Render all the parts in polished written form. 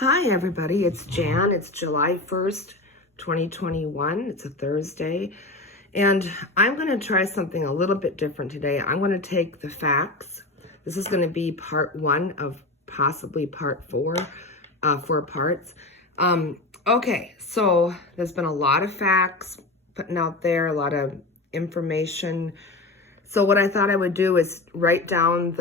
Hi, everybody. It's Jan. It's July 1st, 2021. It's a Thursday. And I'm going to try something a little bit different today. I'm going to take the facts. This is going to be part one of possibly part four, 4 parts. Okay, so there's been a lot of facts putting out there, a lot of information. So what I thought I would do is write down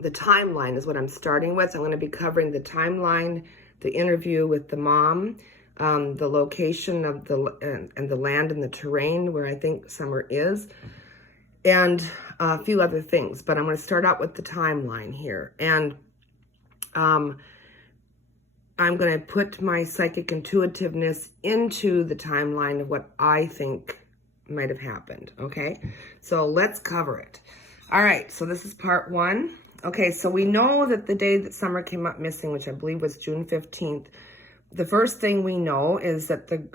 the timeline is what I'm starting with. I'm going to be covering the timeline, the interview with the mom, the location of the land and the terrain where I think Summer is, and a few other things. But I'm going to start out with the timeline here. And I'm going to put my psychic intuitiveness into the timeline of what I think might have happened. Okay, so let's cover it. All right, so this is part one. Okay, so we know that the day that Summer came up missing, which I believe was June 15th, the first thing we know is that the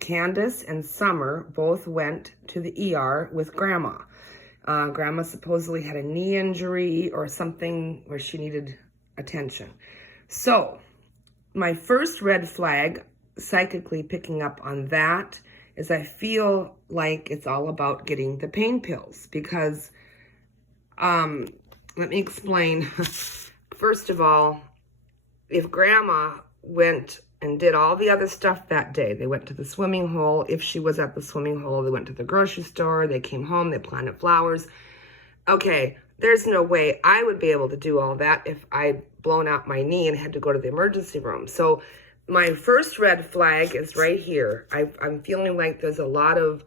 Candace and Summer both went to the ER with Grandma. Grandma supposedly had a knee injury or something where she needed attention. So my first red flag, psychically picking up on that, is I feel like it's all about getting the pain pills because let me explain. First of all, if Grandma went and did all the other stuff that day, they went to the swimming hole. If she was at the swimming hole, they went to the grocery store, they came home, they planted flowers. Okay, there's no way I would be able to do all that if I'd blown out my knee and had to go to the emergency room. So my first red flag is right here. I'm feeling like there's a lot of,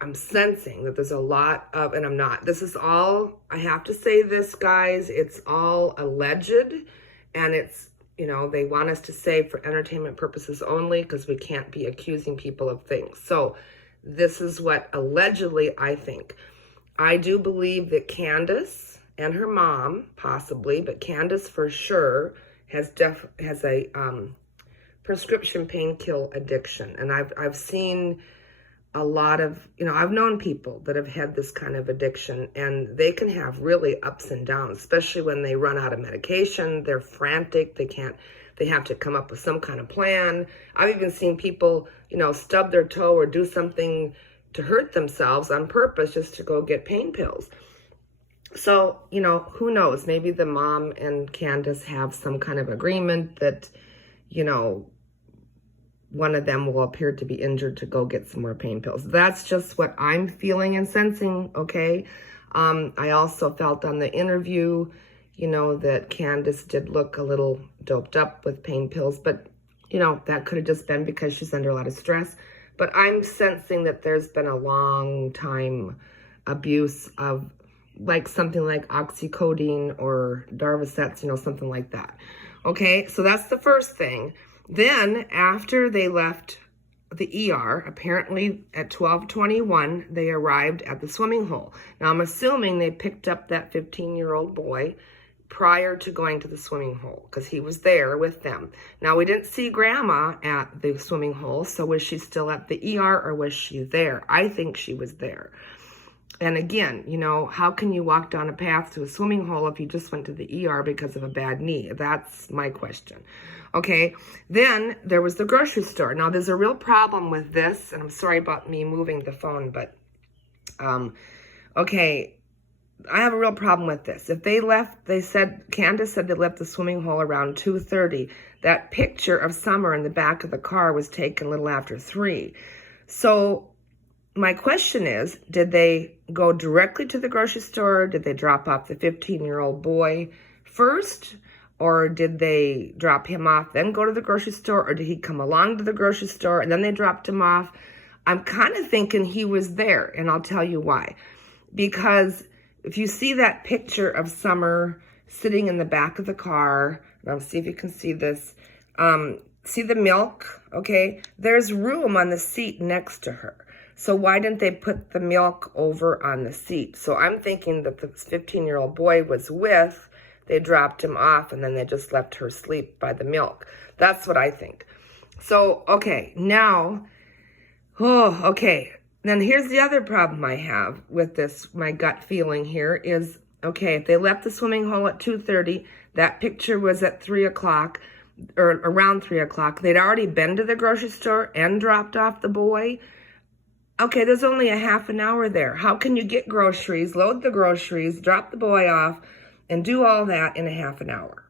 I'm sensing that there's a lot of, and I'm not, this is all, I have to say this, guys, it's all alleged, and it's, you know, they want us to say for entertainment purposes only because we can't be accusing people of things. So this is what allegedly I think. I do believe that Candace and her mom, possibly, but Candace for sure has a prescription painkiller addiction, and I've seen a lot of, you know, I've known people that have had this kind of addiction, and they can have really ups and downs, especially when they run out of medication. They're frantic. They have to come up with some kind of plan. I've even seen people, you know, stub their toe or do something to hurt themselves on purpose just to go get pain pills. So, you know, who knows? Maybe the mom and Candace have some kind of agreement that, you know, one of them will appear to be injured to go get some more pain pills. That's just what I'm feeling and sensing, okay? I also felt on the interview, you know, that Candace did look a little doped up with pain pills, but, you know, that could have just been because she's under a lot of stress. But I'm sensing that there's been a long time abuse of like something like oxycodone or Darvocets, you know, something like that. Okay, so that's the first thing. Then after they left the ER, apparently at 12:21, they arrived at the swimming hole. Now I'm assuming they picked up that 15-year-old boy prior to going to the swimming hole because he was there with them. Now we didn't see Grandma at the swimming hole, so was she still at the ER or was she there? I think she was there. And again, you know, how can you walk down a path to a swimming hole if you just went to the ER because of a bad knee? That's my question. Okay, then there was the grocery store. Now, there's a real problem with this, and I'm sorry about me moving the phone, but, okay, I have a real problem with this. If they left, Candace said they left the swimming hole around 2:30. That picture of Summer in the back of the car was taken a little after 3. So my question is, did they go directly to the grocery store? Did they drop off the 15-year-old boy first? Or did they drop him off, then go to the grocery store? Or did he come along to the grocery store and then they dropped him off? I'm kind of thinking he was there, and I'll tell you why. Because if you see that picture of Summer sitting in the back of the car, I'll see if you can see this. See the milk, okay? There's room on the seat next to her. So why didn't they put the milk over on the seat? So I'm thinking that the 15-year-old boy was with, they dropped him off, and then they just left her sleep by the milk. That's what I think. So, okay, now, okay. Then here's the other problem I have with this, my gut feeling here is Okay, if they left the swimming hole at 2:30, that picture was at 3 o'clock, or around 3 o'clock. They'd already been to the grocery store and dropped off the boy. Okay, there's only a half an hour there. How can you get groceries, load the groceries, drop the boy off, and do all that in a half an hour?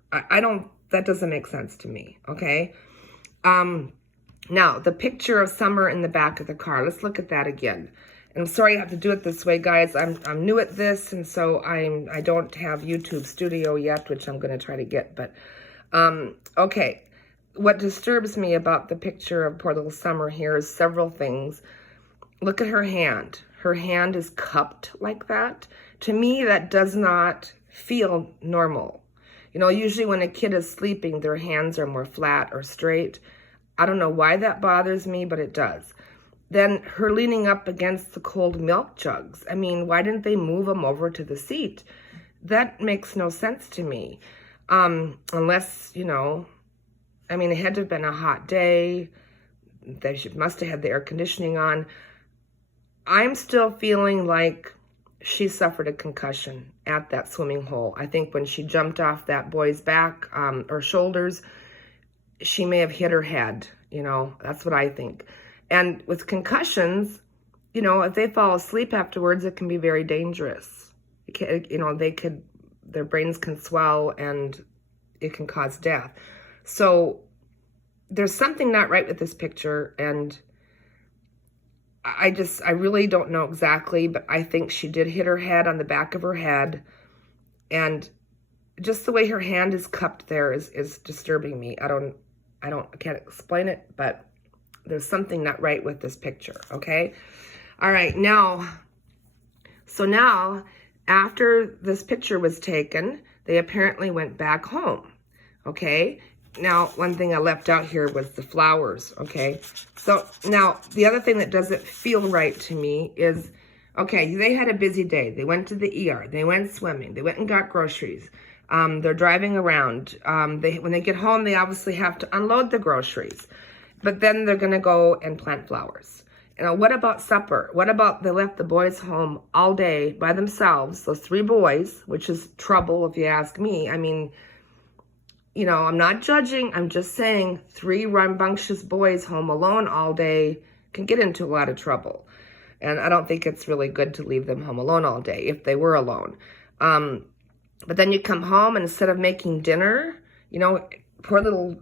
That doesn't make sense to me, okay? Now, the picture of Summer in the back of the car. Let's look at that again. I'm sorry I have to do it this way, guys. I'm new at this, and so I don't have YouTube Studio yet, which I'm going to try to get. But, okay. What disturbs me about the picture of poor little Summer here is several things. Look at her hand. Her hand is cupped like that. To me, that does not feel normal. You know, usually when a kid is sleeping, their hands are more flat or straight. I don't know why that bothers me, but it does. Then her leaning up against the cold milk jugs. I mean, why didn't they move them over to the seat? That makes no sense to me. Unless, you know, I mean, it had to have been a hot day. They must have had the air conditioning on. I'm still feeling like she suffered a concussion at that swimming hole. I think when she jumped off that boy's back or shoulders, she may have hit her head. You know, that's what I think. And with concussions, you know, if they fall asleep afterwards, it can be very dangerous. You know, their brains can swell and it can cause death. So there's something not right with this picture, and I really don't know exactly, but I think she did hit her head on the back of her head, and just the way her hand is cupped there is disturbing me. I can't explain it, but there's something not right with this picture, okay? All right, now, after this picture was taken, they apparently went back home, okay? Now, one thing I left out here was the flowers, okay? So, now, the other thing that doesn't feel right to me is, okay, they had a busy day. They went to the ER. They went swimming. They went and got groceries. They're driving around. When they get home, they obviously have to unload the groceries. But then they're going to go and plant flowers. You know, what about supper? What about they left the boys home all day by themselves, those 3 boys, which is trouble if you ask me. I mean, you know, I'm not judging. I'm just saying 3 rambunctious boys home alone all day can get into a lot of trouble. And I don't think it's really good to leave them home alone all day if they were alone. But then you come home and instead of making dinner, you know, poor little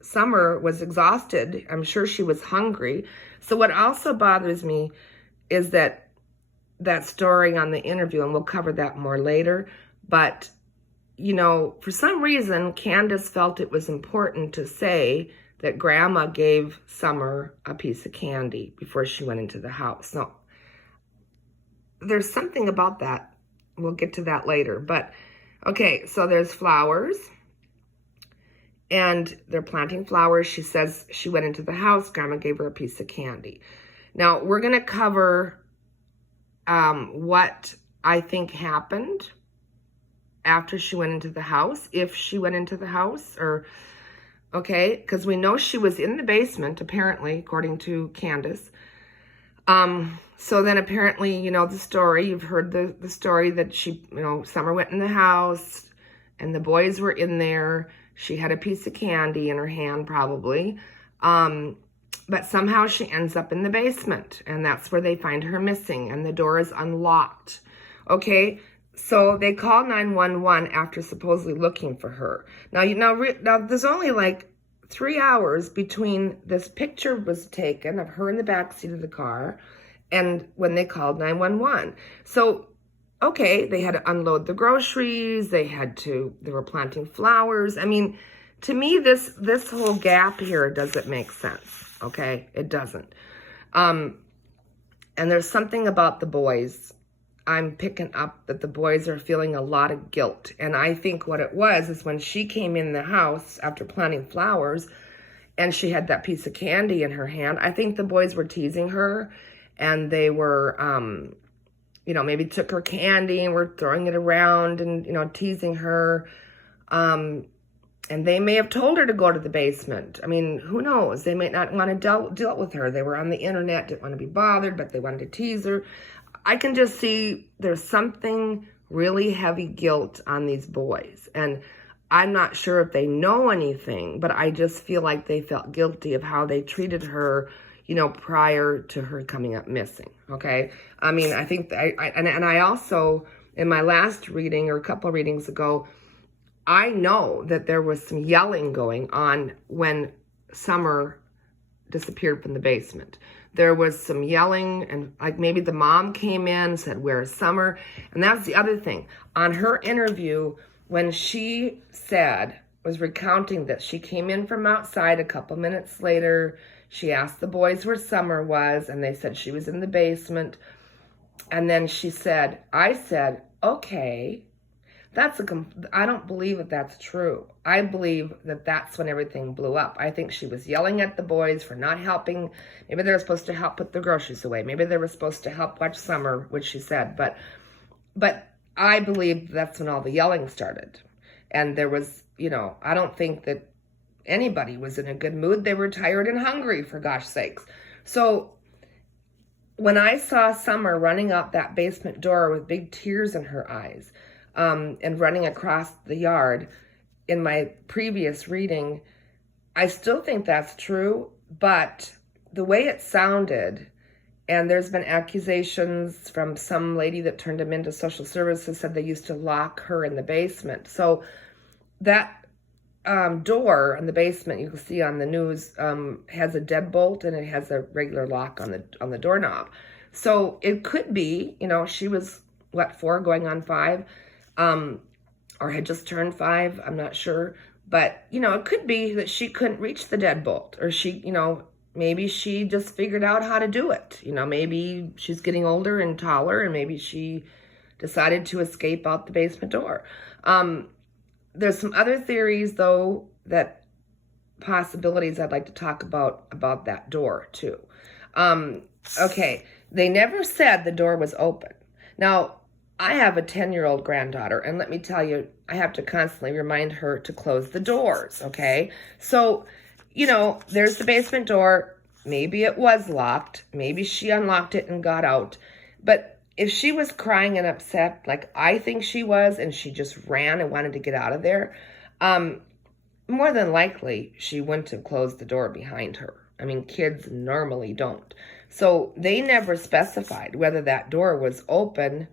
Summer was exhausted. I'm sure she was hungry. So what also bothers me is that story on the interview, and we'll cover that more later. But you know, for some reason, Candace felt it was important to say that Grandma gave Summer a piece of candy before she went into the house. Now, there's something about that. We'll get to that later. But, okay, so there's flowers. And they're planting flowers. She says she went into the house. Grandma gave her a piece of candy. Now, we're going to cover what I think happened after she went into the house, if she went into the house, or, okay, because we know she was in the basement, apparently, according to Candace. So then apparently, you know, the story, you've heard the story that she, you know, Summer went in the house, and the boys were in there. She had a piece of candy in her hand, probably. But somehow she ends up in the basement, and that's where they find her missing, and the door is unlocked. Okay, so they call 911 after supposedly looking for her. Now there's only like 3 hours between this picture was taken of her in the backseat of the car and when they called 911. So, okay, they had to unload the groceries. They were planting flowers. I mean, to me, this whole gap here doesn't make sense. Okay, it doesn't. And there's something about the boys. I'm picking up that the boys are feeling a lot of guilt. And I think what it was is when she came in the house after planting flowers and she had that piece of candy in her hand, I think the boys were teasing her, and they were, you know, maybe took her candy and were throwing it around and, you know, teasing her. And they may have told her to go to the basement. I mean, who knows? They might not want to deal with her. They were on the internet, didn't want to be bothered, but they wanted to tease her. I can just see there's something really heavy guilt on these boys. And I'm not sure if they know anything, but I just feel like they felt guilty of how they treated her, you know, prior to her coming up missing, okay? I mean, I think, I also, in my last reading or a couple of readings ago, I know that there was some yelling going on when Summer disappeared from the basement. There was some yelling, and like maybe the mom came in and said, "Where's Summer?" And that's the other thing. On her interview, when she was recounting that she came in from outside a couple minutes later, she asked the boys where Summer was, and they said she was in the basement. And then she said, I said, okay, I don't believe that that's true. I believe that that's when everything blew up. I think she was yelling at the boys for not helping. Maybe they were supposed to help put the groceries away. Maybe they were supposed to help watch Summer, which she said. But I believe that's when all the yelling started. And there was, you know, I don't think that anybody was in a good mood. They were tired and hungry, for gosh sakes. So when I saw Summer running up that basement door with big tears in her eyes, and running across the yard in my previous reading, I still think that's true, but the way it sounded, and there's been accusations from some lady that turned him into social services, said they used to lock her in the basement. So that door in the basement, you can see on the news, has a deadbolt and it has a regular lock on the doorknob. So it could be, you know, she was, 4 going on 5, or had just turned 5, I'm not sure. But, you know, it could be that she couldn't reach the deadbolt, or she, you know, maybe she just figured out how to do it. You know, maybe she's getting older and taller, and maybe she decided to escape out the basement door. There's some other theories, though, that possibilities I'd like to talk about that door, too. Okay, they never said the door was open. Now, I have a 10-year-old granddaughter, and let me tell you, I have to constantly remind her to close the doors, okay? So, you know, there's the basement door. Maybe it was locked. Maybe she unlocked it and got out. But if she was crying and upset, like I think she was, and she just ran and wanted to get out of there, more than likely, she wouldn't have closed the door behind her. I mean, kids normally don't. So they never specified whether that door was open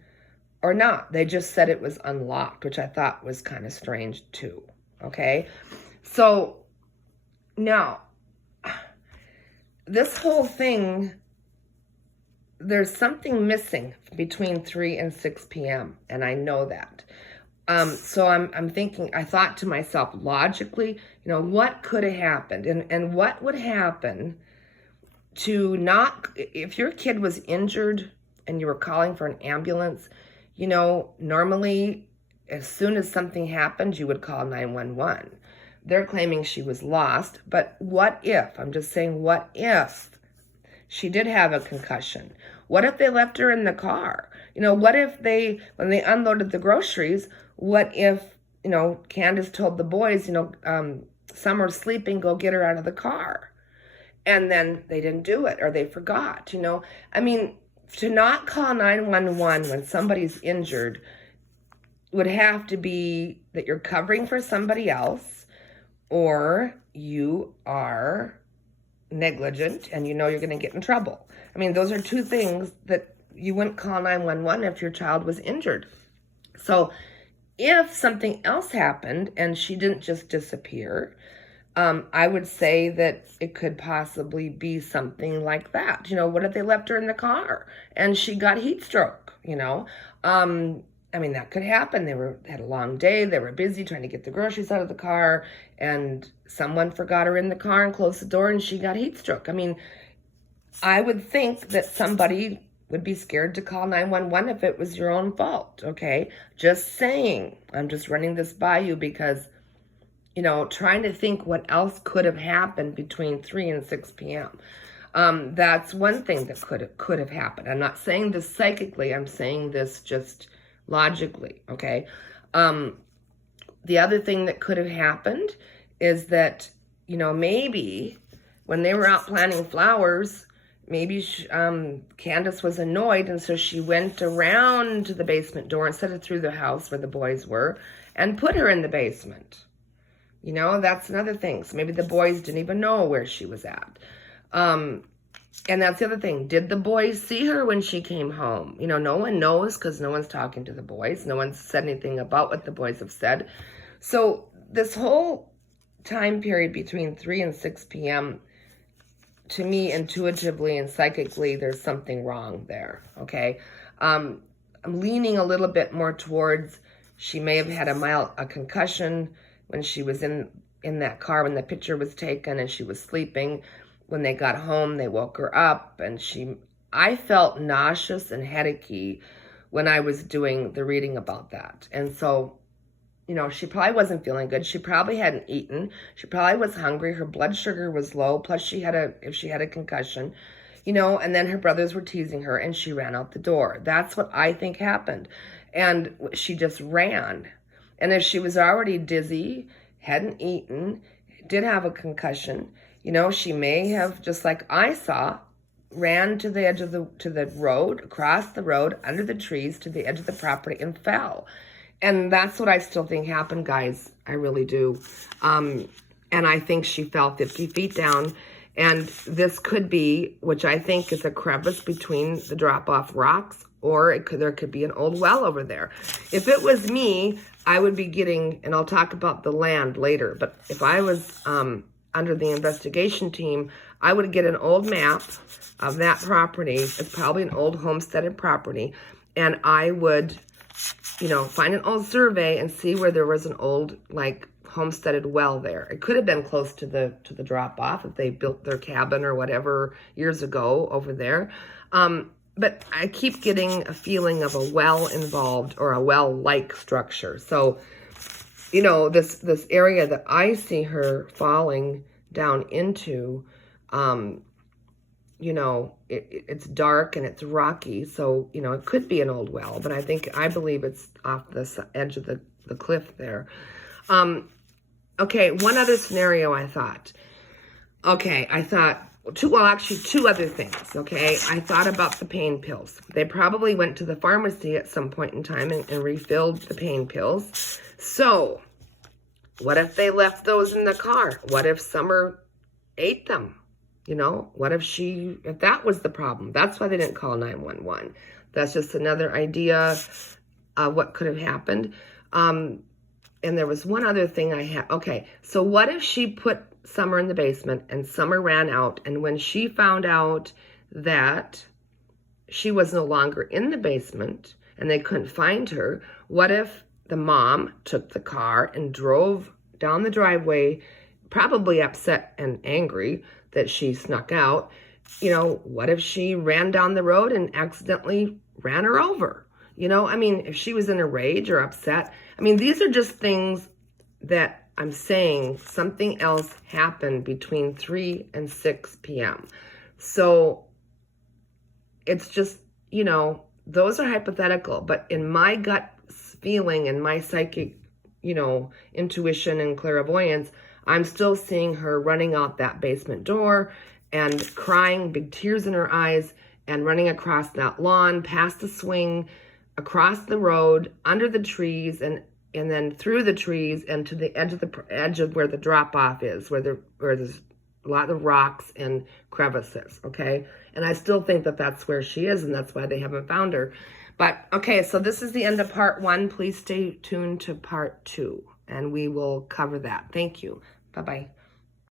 or not. They just said it was unlocked, which I thought was kind of strange too, okay? So now, this whole thing, there's something missing between 3 and 6 p.m., and I know that. So I'm thinking, I thought to myself, logically, you know, what could have happened? And what would happen to not, if your kid was injured and you were calling for an ambulance, you know, normally as soon as something happened, you would call 911. They're claiming she was lost, but what if, I'm just saying, what if she did have a concussion? What if they left her in the car? You know, what if when they unloaded the groceries, what if, you know, Candace told the boys, you know, Summer's sleeping, go get her out of the car. And then they didn't do it, or they forgot, you know. I mean, to not call 911 when somebody's injured would have to be that you're covering for somebody else, or you are negligent and you know you're going to get in trouble. I mean, those are two things that you wouldn't call 911 if your child was injured. So if something else happened and she didn't just disappear, I would say that it could possibly be something like that. You know, what if they left her in the car and she got heat stroke, you know? I mean, that could happen. They had a long day. They were busy trying to get the groceries out of the car, and someone forgot her in the car and closed the door and she got heat stroke. I mean, I would think that somebody would be scared to call 911 if it was your own fault, okay? Just saying. I'm just running this by you because, you know, trying to think what else could have happened between 3 and 6 p.m. That's one thing that could have happened. I'm not saying this psychically. I'm saying this just logically, okay? The other thing that could have happened is that, you know, maybe when they were out planting flowers, maybe Candace was annoyed, and so she went around to the basement door instead of through the house where the boys were and put her in the basement. You know, that's another thing. So maybe the boys didn't even know where she was at. And that's the other thing. Did the boys see her when she came home? You know, no one knows because no one's talking to the boys. No one's said anything about what the boys have said. So this whole time period between 3 and 6 p.m., to me, intuitively and psychically, there's something wrong there, okay? I'm leaning a little bit more towards she may have had a concussion when she was in that car when the picture was taken and she was sleeping. When they got home, they woke her up, and I felt nauseous and headachy when I was doing the reading about that. And so, you know, she probably wasn't feeling good. She probably hadn't eaten. She probably was hungry. Her blood sugar was low. Plus if she had a concussion, you know, and then her brothers were teasing her and she ran out the door. That's what I think happened. And she just ran. And if she was already dizzy, hadn't eaten, did have a concussion, you know, she may have, just like I saw, ran to the edge of the road, across the road, under the trees, to the edge of the property and fell. And that's what I still think happened, guys. I really do. And I think she fell 50 feet down. And this could be, which I think is a crevice between the drop-off rocks, or there could be an old well over there. If it was me, I would be getting, and I'll talk about the land later, but if I was under the investigation team, I would get an old map of that property. It's probably an old homesteaded property. And I would, you know, find an old survey and see where there was an old, like, homesteaded well there. It could have been close to the drop-off if they built their cabin or whatever years ago over there. But I keep getting a feeling of a well involved, or a well-like structure. So, you know, this area that I see her falling down into, you know, it's dark and it's rocky. So, you know, it could be an old well, but I believe it's off the edge of the cliff there. Okay, one other scenario I thought. Okay, I thought, two other things, okay? I thought about the pain pills. They probably went to the pharmacy at some point in time and refilled the pain pills. So, what if they left those in the car? What if Summer ate them? You know, what if that was the problem? That's why they didn't call 911. That's just another idea of what could have happened. And there was one other thing I had. Okay, so what if she put Summer in the basement and Summer ran out, and when she found out that she was no longer in the basement and they couldn't find her, what if the mom took the car and drove down the driveway, probably upset and angry that she snuck out? You know, what if she ran down the road and accidentally ran her over? You know, I mean, if she was in a rage or upset, I mean, these are just things that I'm saying something else happened between 3 and 6 p.m. So it's just, you know, those are hypothetical, but in my gut feeling and my psychic, you know, intuition and clairvoyance, I'm still seeing her running out that basement door and crying, big tears in her eyes, and running across that lawn, past the swing, across the road, under the trees, and then through the trees and to the edge of where the drop-off is, where there's a lot of rocks and crevices, okay? And I still think that that's where she is, and that's why they haven't found her. But, okay, so this is the end of part 1. Please stay tuned to part 2, and we will cover that. Thank you. Bye-bye.